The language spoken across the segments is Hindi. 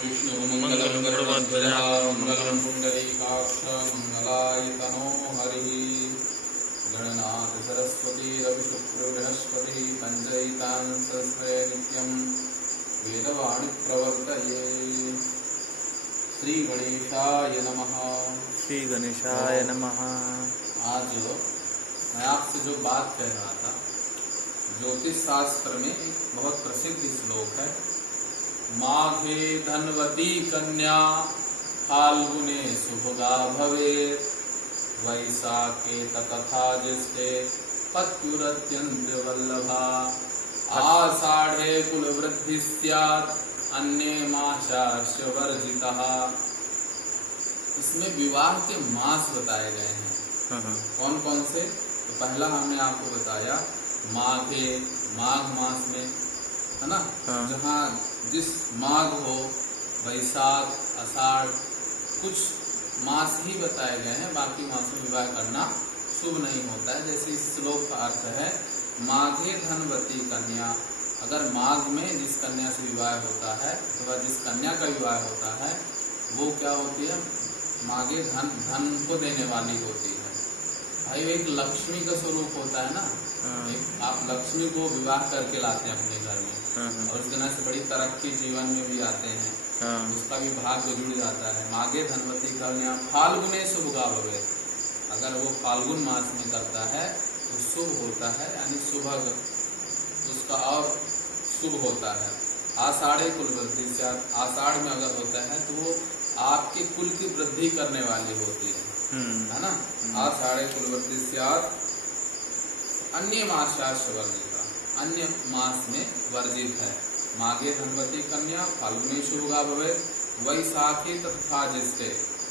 विष्णुर्मङ्गलं गरुडध्वजः मङ्गलं पुण्डरीकाक्ष मङ्गलायतनो हरिः गणनाथ सरस्वती रविशुक्र बृहस्पतिः पञ्चैतान् संस्मरे नित्यं वेदवाणी प्रवर्तये। श्री गणेशाय नमः। श्री गणेशाय नमः। आज मैं आपसे जो बात कह रहा था, ज्योतिष शास्त्र में एक बहुत प्रसिद्ध श्लोक है, माघे धनवती कन्या फाल्गुने शुभगा भवेत् वैशाखे तथा जिष्टे पत्युरत्यंत वल्लभा आषाढ़े कुलवृद्धि स्यात् अन्ये मासाश्च वर्जितः। इसमें विवाह के मास बताए गए हैं। कौन कौन से? तो पहला हमने आपको बताया माघे, माघ मास में, है ना, जहाँ जिस माघ हो, वैशाख, आषाढ़, कुछ मास ही बताए गए हैं, बाकी मास में विवाह करना शुभ नहीं होता है। जैसे इस श्लोक का अर्थ है माघे धनवती कन्या, अगर माघ में जिस कन्या से विवाह होता है अथवा जिस कन्या का विवाह होता है वो क्या होती है? माघे धन को देने वाली होती है। भाई एक लक्ष्मी का स्वरूप होता है ना, आप लक्ष्मी को विवाह करके लाते हैं अपने घर में और उस दिन से बड़ी तरक्की जीवन में भी आते हैं, उसका भी भाग्य जुड़ जाता है। माघे धनवती कन्या फाल्गुने शुभगा भवेत्, अगर वो फाल्गुन मास में करता है तो शुभ होता है, यानी सुभग उसका और शुभ होता है। आषाढ़े कुल वृद्धि से, आषाढ़ में अगर होता है तो वो आपके कुल की वृद्धि करने वाली होती है ना। आषाढ़े कुल वृद्धि से अन्य मासाश्च वर्जिता, अन्य मास में वर्जित है। माघे धनवती कन्या फाल्गुने शुभगा भवेत् वैशाखे तथा ज्येष्ठे,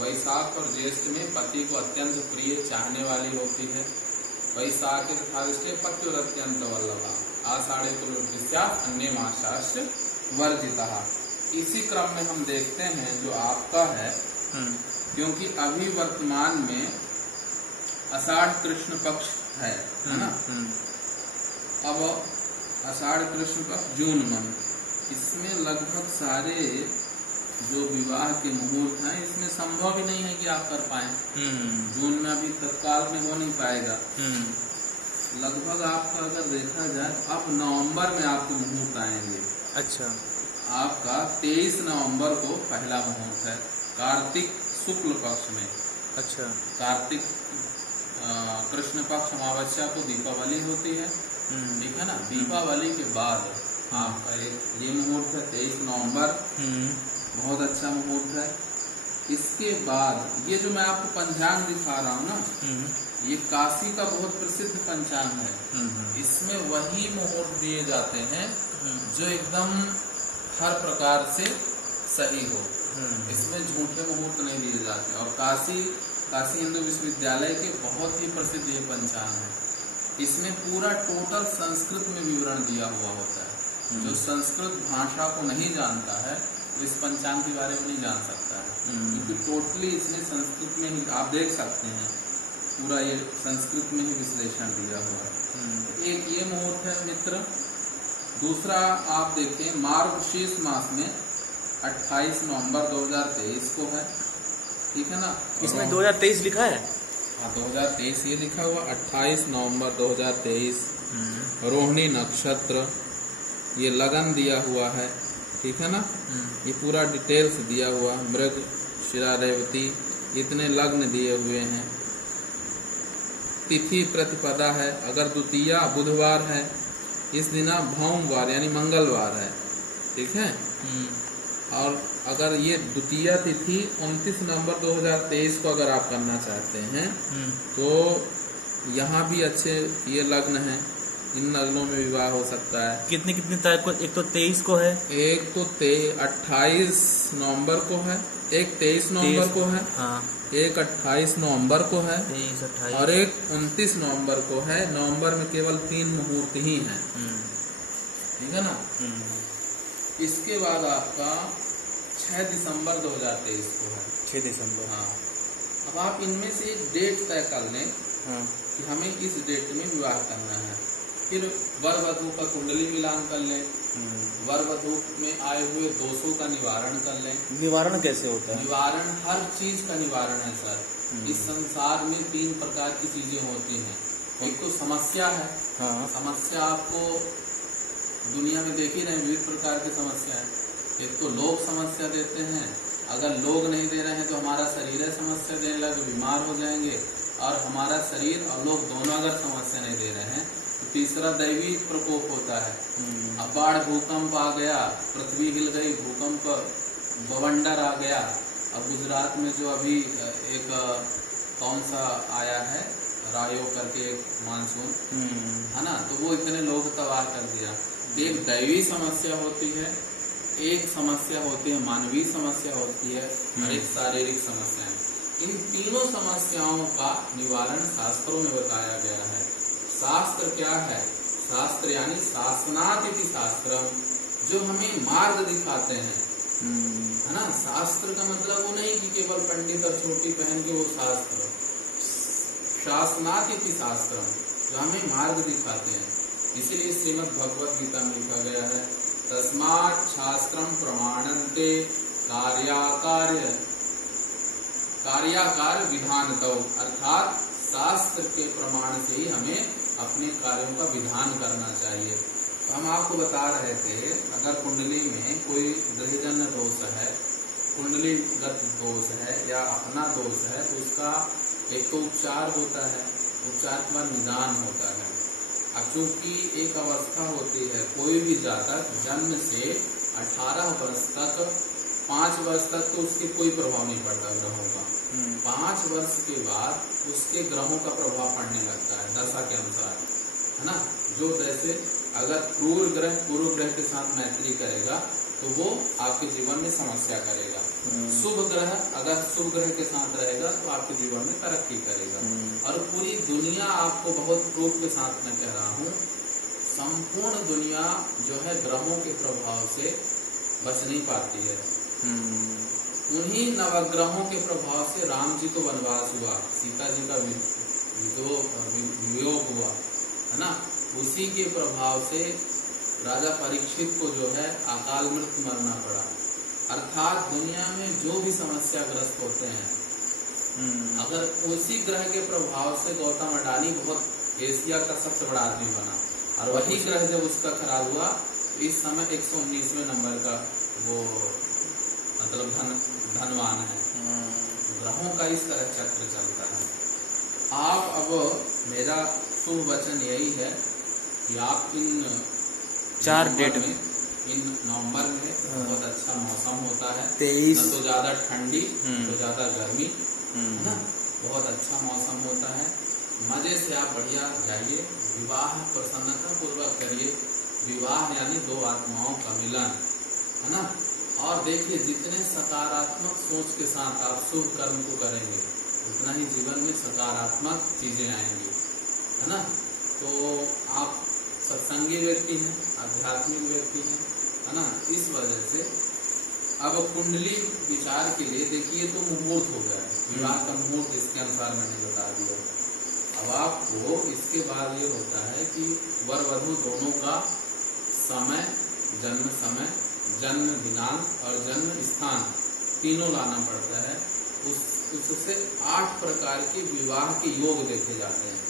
वैशाख और ज्येष्ठ में पति को अत्यंत प्रिय चाहने वाली होती है। वैशाखे तथा ज्येष्ठे पत्युरत्यंत वल्लभा आषाढ़े कुलवृद्धिस्या अन्य मासाश्च वर्जितः। इसी क्रम में हम देखते हैं जो आपका है, क्योंकि अभी वर्तमान में आषाढ़ कृष्ण पक्ष है ना। अब आषाढ़ कृष्ण पक्ष जून मन, इसमें लगभग सारे जो विवाह के मुहूर्त हैं इसमें संभव ही नहीं है कि आप कर पाए। जून में अभी तत्काल में हो नहीं पाएगा। लगभग आपका अगर देखा जाए अब नवंबर में आपके मुहूर्त आएंगे। अच्छा, आपका 23 नवंबर को पहला मुहूर्त है कार्तिक शुक्ल पक्ष में। अच्छा, कार्तिक कृष्ण पक्ष अमावस्या को दीपावली होती है, ठीक है ना। दीपावली के बाद आपका ये मुहूर्त है 23 नवंबर, बहुत अच्छा मुहूर्त है। इसके बाद ये जो मैं आपको पंचांग दिखा रहा हूँ ना, ये काशी का बहुत प्रसिद्ध पंचांग है। इसमें वही मुहूर्त दिए जाते हैं जो एकदम हर प्रकार से सही हो। इसमें झूठे मुहूर्त नहीं दिए जाते। और काशी हिंदू विश्वविद्यालय के बहुत ही प्रसिद्ध ये पंचांग है। इसमें पूरा टोटल संस्कृत में विवरण दिया हुआ होता है। जो संस्कृत भाषा को नहीं जानता है वो इस पंचांग के बारे में नहीं जान सकता है, क्योंकि टोटली इसमें संस्कृत में ही आप देख सकते हैं, पूरा ये संस्कृत में ही विश्लेषण दिया हुआ है। एक ये मुहूर्त है मित्र। दूसरा आप देखें मार्गशीर्ष मास में 28 नवंबर 2023 को है, ठीक है ना। इसमें 2023 लिखा है? हाँ, 2023 ये लिखा हुआ। 28 नवंबर 2023 रोहिणी नक्षत्र, ये लगन दिया हुआ है, ठीक है ना। ये पूरा डिटेल्स दिया हुआ, मृग शिरा रेवती, इतने लग्न दिए हुए हैं। तिथि प्रतिपदा है, अगर द्वितीया बुधवार है इस दिन भौमवार यानी मंगलवार है, ठीक है। और अगर ये द्वितीया तिथि 29 नवंबर 2023 को अगर आप करना चाहते हैं तो यहाँ भी अच्छे ये लग्न हैं, इन लग्नों में विवाह हो सकता है। कितनी तारीख को? एक तो 23 को है, एक तो 28 नवंबर को है, एक 23 नवंबर को है, एक 28 नवंबर को है, 23, 28 और एक 29 नवंबर को है। नवंबर में केवल 3 मुहूर्त ही हैं, ठीक है ना। इसके बाद आपका 6 दिसंबर 2023 को है। 6 दिसंबर, हाँ। अब आप इनमें से एक डेट तय कर लें कि हमें इस डेट में विवाह करना है। फिर वर वधू का कुंडली मिलान कर लें वर वधू में आए हुए दोषों का निवारण कर लें। निवारण कैसे होता है? निवारण हर चीज का निवारण है सर। इस संसार में 3 प्रकार की चीजें होती हैं। एक तो समस्या है। हाँ। समस्या आपको दुनिया में देख ही रहे हैं, विविध प्रकार की समस्या है। एक तो लोग समस्या देते हैं, अगर लोग नहीं दे रहे हैं तो हमारा शरीर है समस्या देने लगे, बीमार हो जाएंगे। और हमारा शरीर और लोग दोनों अगर समस्या नहीं दे रहे हैं तो तीसरा दैवी प्रकोप होता है। अब बाढ़ भूकंप आ गया, पृथ्वी हिल गई, भूकंप बवंडर आ गया। अब गुजरात में जो अभी एक कौन सा आया है, रायो करके एक मानसून है ना, तो वो इतने लोग तबाह कर दिया। एक दैवी समस्या होती है, एक समस्या होती है मानवीय समस्या होती है, और एक शारीरिक समस्या है। इन तीनों समस्याओं का निवारण शास्त्रों में बताया गया है। शास्त्र क्या है? शास्त्र यानी शासनात् इति शास्त्रम, जो हमें मार्ग दिखाते हैं, है ना। शास्त्र का मतलब वो नहीं कि केवल पंडित और छोटी पहन के वो शास्त्र। शासनात् इति शास्त्रम, जो हमें मार्ग दिखाते हैं। इसीलिए श्रीमद् भगवत गीता में लिखा गया है, तस्मात् शास्त्रम प्रमाणन्ते कार्याकार विधानतौ, अर्थात शास्त्र के प्रमाण से ही हमें अपने कार्यों का विधान करना चाहिए। तो हम आपको बता रहे थे, अगर कुंडली में कोई ग्रहजन्य दोष है, कुंडलीगत दोष है या अपना दोष है, तो उसका एक तो उपचार होता है, उपचार के बाद निदान होता है। अब चूंकि एक अवस्था होती है, कोई भी जातक जन्म से 18 वर्ष तक, 5 वर्ष तक तो उसके कोई प्रभाव नहीं पड़ता ग्रहों का। 5 वर्ष के बाद उसके ग्रहों का प्रभाव पड़ने लगता है दशा के अनुसार, है ना। जो जैसे अगर क्रूर ग्रह पूर्व ग्रह के साथ मैत्री करेगा तो वो आपके जीवन में समस्या करेगा। शुभ ग्रह अगर शुभ ग्रह के साथ रहेगा तो आपके जीवन में तरक्की करेगा। और पूरी दुनिया, आपको बहुत प्रूफ के साथ मैं कह रहा हूँ, संपूर्ण दुनिया जो है ग्रहों के प्रभाव से बच नहीं पाती है। उन्हीं नवग्रहों के प्रभाव से राम जी को वनवास हुआ, सीता जी का वियोग हुआ, है ना। उसी के प्रभाव से राजा परीक्षित को जो है अकाल मृत्यु मरना पड़ा। अर्थात दुनिया में जो भी समस्याग्रस्त होते हैं, अगर उसी ग्रह के प्रभाव से गौतम अडानी बहुत एशिया का सबसे बड़ा आदमी बना, और वही ग्रह जब उसका खराब हुआ, इस समय 119वें नंबर का वो मतलब धनवान है। ग्रहों का इस तरह चक्र चलता है। आप अब मेरा शुभ वचन यही है कि आप इन 4 डेट में, इन नवंबर में बहुत अच्छा मौसम होता है, 23, न तो ज्यादा ठंडी तो ज्यादा गर्मी, है ना। बहुत अच्छा मौसम होता है, मजे से आप बढ़िया जाइए, विवाह प्रसन्नता पूर्वक करिए। विवाह यानी 2 आत्माओं का मिलन, है ना। और देखिए, जितने सकारात्मक सोच के साथ आप शुभ कर्म को करेंगे, उतना ही जीवन में सकारात्मक चीजें आएंगी, है ना। तो आप सत्संगी व्यक्ति हैं, आध्यात्मिक व्यक्ति हैं, है ना। इस वजह से अब कुंडली विचार के लिए देखिए, तो मुहूर्त हो गया है, विवाह का मुहूर्त इसके अनुसार मैंने बता दिया। अब आपको इसके बाद ये होता है कि वर वधू दोनों का समय, जन्म दिनांक और जन्म स्थान तीनों लाना पड़ता है। उससे 8 प्रकार के विवाह के योग देखे जाते हैं,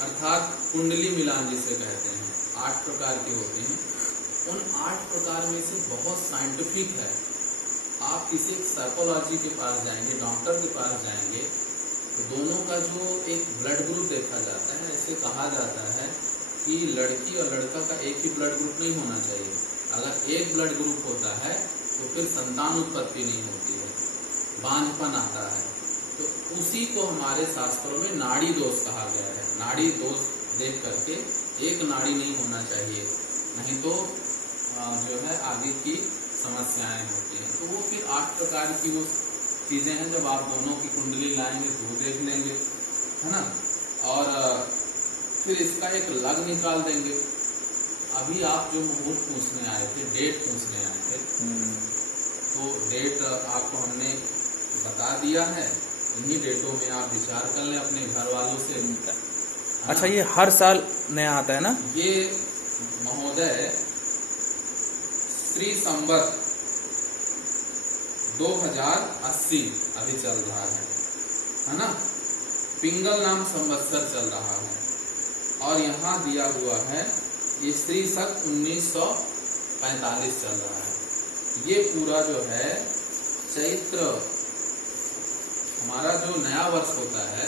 अर्थात कुंडली मिलान जिसे कहते हैं। 8 प्रकार के होते हैं। उन 8 प्रकार में से बहुत साइंटिफिक है। आप किसी एक साइकोलॉजी के पास जाएंगे, डॉक्टर के पास जाएंगे, तो दोनों का जो एक ब्लड ग्रुप देखा जाता है। ऐसे कहा जाता है कि लड़की और लड़का का एक ही ब्लड ग्रुप नहीं होना चाहिए। अगर एक ब्लड ग्रुप होता है तो फिर संतान उत्पत्ति नहीं होती है, बांझपन आता है। तो उसी को हमारे शास्त्रों में नाड़ी दोष कहा गया है। नाड़ी दोष देख करके एक नाड़ी नहीं होना चाहिए, नहीं तो जो है आगे की समस्याएं होती हैं। तो वो फिर 8 प्रकार की वो चीजें हैं। जब आप दोनों की कुंडली लाएंगे तो वो देख लेंगे, है ना। और फिर इसका एक लग निकाल देंगे। अभी आप जो मुहूर्त पूछने आए थे, डेट पूछने आए थे, तो डेट आपको हमने बता दिया है। इन्हीं डेटों में आप विचार कर लें अपने घर वालों से। अच्छा, ये हर साल नया आता है ना? ये महोदय श्री संवत 2080 अभी चल रहा है ना। पिंगल नाम संवत्सर चल रहा है और यहाँ दिया हुआ है ये श्री सक 1945 चल रहा है। ये पूरा जो है चैत्र, हमारा जो नया वर्ष होता है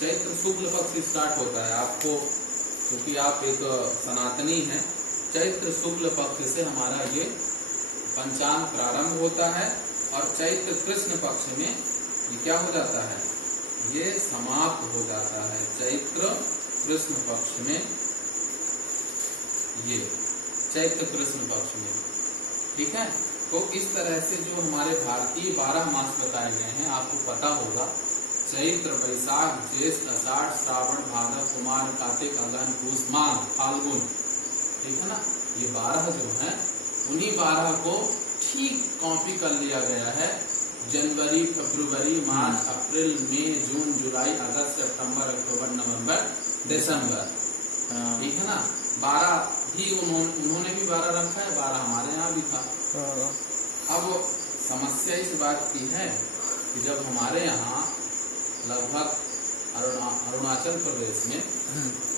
चैत्र शुक्ल पक्ष से स्टार्ट होता है। आपको क्योंकि आप एक सनातनी हैं, चैत्र शुक्ल पक्ष से हमारा ये पंचांग प्रारंभ होता है और चैत्र कृष्ण पक्ष में ये क्या हो जाता है, ये समाप्त हो जाता है। चैत्र कृष्ण पक्ष में, ये चैत्र कृष्ण पक्ष में, ठीक है। तो इस तरह से जो हमारे भारतीय 12 मास बताए गए हैं, आपको पता होगा चैत्र, वैशाख, ज्येष्ठ, आषाढ़, श्रावण, भाद्र, कुमार, कार्तिक, अगहन, पूष, माघ, फाल्गुन, ठीक है ना। ये 12 जो हैं उन्हीं 12 को ठीक कॉपी कर लिया गया है। जनवरी, फरवरी, मार्च, अप्रैल, मई, जून, जुलाई, अगस्त, सितंबर, अक्टूबर, नवंबर, दिसंबर, ठीक है ना। 12 ही उन्होंने भी 12 रखा है, 12 हमारे यहाँ भी था। अब समस्या इस बात की है कि जब हमारे यहाँ लगभग अरुणाचल प्रदेश में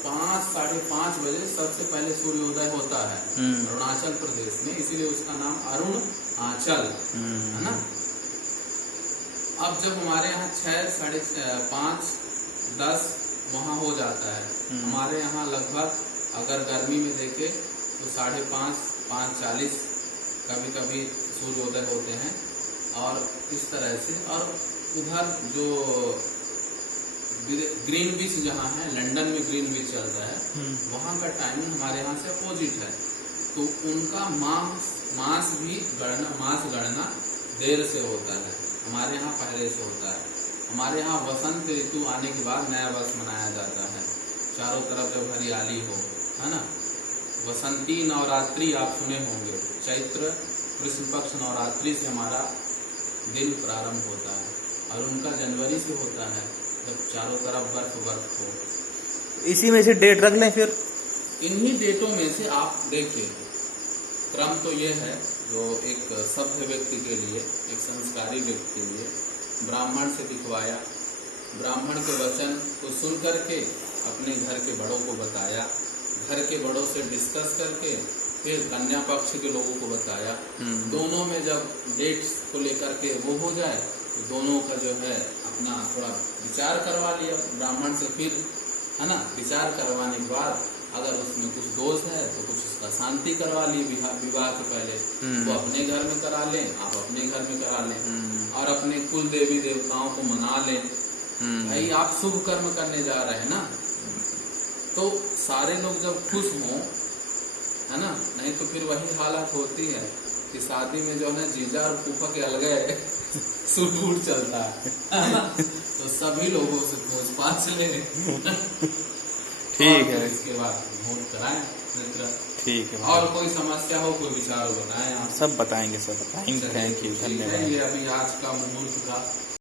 5, साढ़े 5 बजे सबसे पहले सूर्योदय होता है अरुणाचल प्रदेश में, इसीलिए उसका नाम अरुणाचल है ना। अब जब हमारे यहाँ 6, साढ़े 5, 10 वहाँ हो जाता है, हमारे यहाँ लगभग अगर गर्मी में देखे तो 5:30, 5:40 कभी कभी सूर्योदय होते हैं। और इस तरह से, और उधर जो ग्रीनविच जहाँ है, लंदन में ग्रीनविच चल रहा है, वहाँ का टाइमिंग हमारे यहाँ से अपोजिट है। तो उनका मास गणना देर से होता है, हमारे यहाँ पहले से होता है। हमारे यहाँ वसंत ऋतु आने के बाद नया वर्ष मनाया जाता है, चारों तरफ जब हरियाली हो, है ना। वसंती नवरात्रि आप सुने होंगे, चैत्र कृष्ण पक्ष नवरात्रि से हमारा दिन प्रारंभ होता है और उनका जनवरी से होता है, जब चारों तरफ बर्फ हो। इसी में से डेट रख लें फिर, इन्हीं डेटों में से आप देखिए। क्रम तो ये है जो एक सभ्य व्यक्ति के लिए, एक संस्कारी व्यक्ति के लिए ब्राह्मण से दिखवाया, ब्राह्मण के वचन को सुन करके अपने घर के बड़ों को बताया, घर के बड़ों से डिस्कस करके फिर कन्या पक्ष के लोगों को बताया। दोनों में जब डेट्स को लेकर के वो हो जाए तो दोनों का जो है अपना थोड़ा विचार करवा लिया ब्राह्मण से, फिर है ना। विचार करवाने के बाद अगर उसमें कुछ दोष है तो कुछ उसका शांति करवा ली विवाह के पहले, वो अपने घर में करा लें, आप अपने घर में करा लें, और अपने कुल देवी देवताओं को मना लें। भाई आप शुभ कर्म करने जा रहे हैं ना, तो सारे लोग जब खुश हों, है ना। नहीं तो फिर वही हालत होती है कि शादी में जो है जीजा और फूफा के अलग सूट चलता है ना। तो सभी लोगों से खोज पास ले ठीक है, इसके बाद वोट कराएं मित्र। ठीक है, और कोई समस्या हो, कोई विचार हो, बताएं आप। सब बताएंगे, सब बताएंगे। थैंक यू, धन्यवाद। ये अभी आज का मुहूर्त का